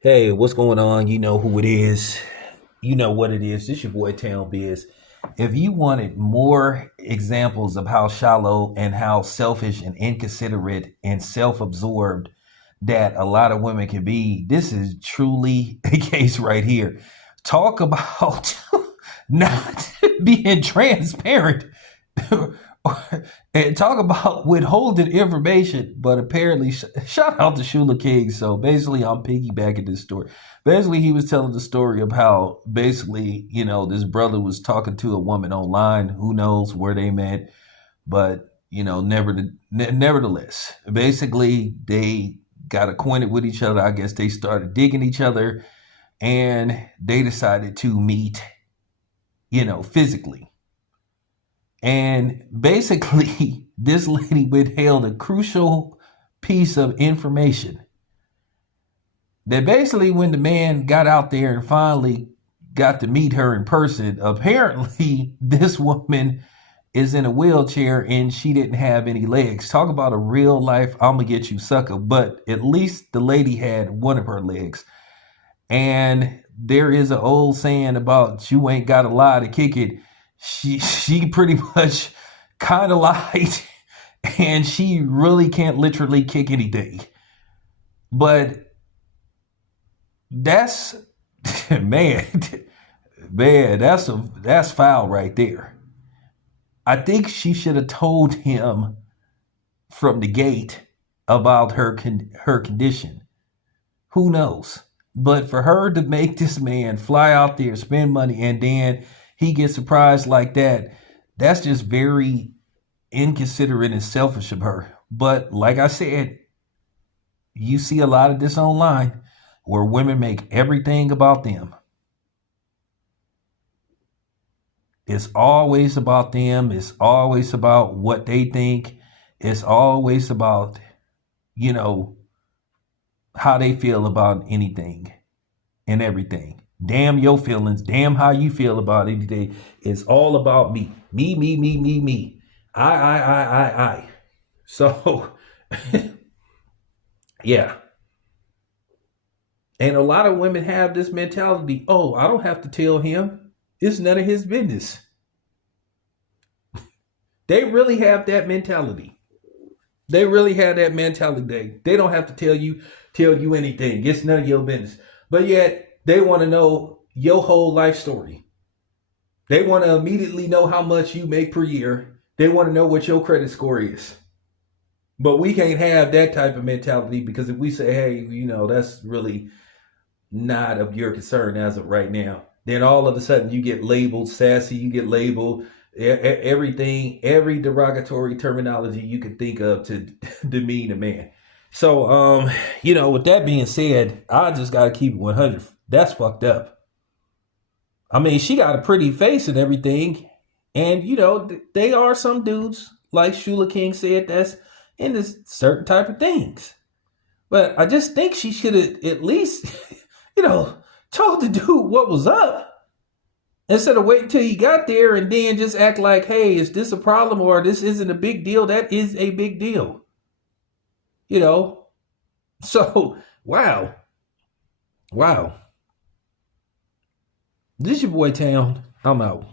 Hey, what's going on? You know who it is. You know what it is. This your boy Town Biz. If you wanted more examples of how shallow and how selfish and inconsiderate and self-absorbed that a lot of women can be, this is truly a case right here. Talk about not being transparent and talk about withholding information, but apparently, shout out to Shula King. So basically, I'm piggybacking this story. Basically, he was telling the story of how basically, this brother was talking to a woman online. Who knows where they met, but nevertheless, basically, they got acquainted with each other. I guess they started digging each other, and they decided to meet, physically. And basically, this lady withheld a crucial piece of information that basically, when the man got out there and finally got to meet her in person, apparently, this woman is in a wheelchair and she didn't have any legs. Talk about a real life, I'm gonna get you sucker. But at least the lady had one of her legs. And there is an old saying about you ain't got a lie to kick it. She pretty much kind of lied, and she really can't literally kick anything. But that's man, man, that's foul right there. I think she should have told him from the gate about her condition. Who knows? But for her to make this man fly out there, spend money, and then he gets surprised like that, that's just very inconsiderate and selfish of her. But like I said, you see a lot of this online where women make everything about them. It's always about them. It's always about what they think. It's always about, you know, how they feel about anything and everything. Damn your feelings. Damn how you feel about anything. It's all about me. Me, me, me, me, me. I. So, yeah. And a lot of women have this mentality. Oh, I don't have to tell him. It's none of his business. They really have that mentality. They really have that mentality. They don't have to tell you anything. It's none of your business. But yet they want to know your whole life story. They want to immediately know how much you make per year. They want to know what your credit score is. But we can't have that type of mentality because if we say, hey, that's really not of your concern as of right now, then all of a sudden you get labeled sassy, you get labeled everything, every derogatory terminology you can think of to demean a man. So, with that being said, I just got to keep it 100. That's fucked up. I mean, she got a pretty face and everything. And, they are some dudes, like Shula King said, that's into certain type of things. But I just think she should have at least, told the dude what was up. Instead of waiting till he got there and then just act like, hey, is this a problem or this isn't a big deal? That is a big deal. You know? So, wow. Wow. This your boy Town. I'm out.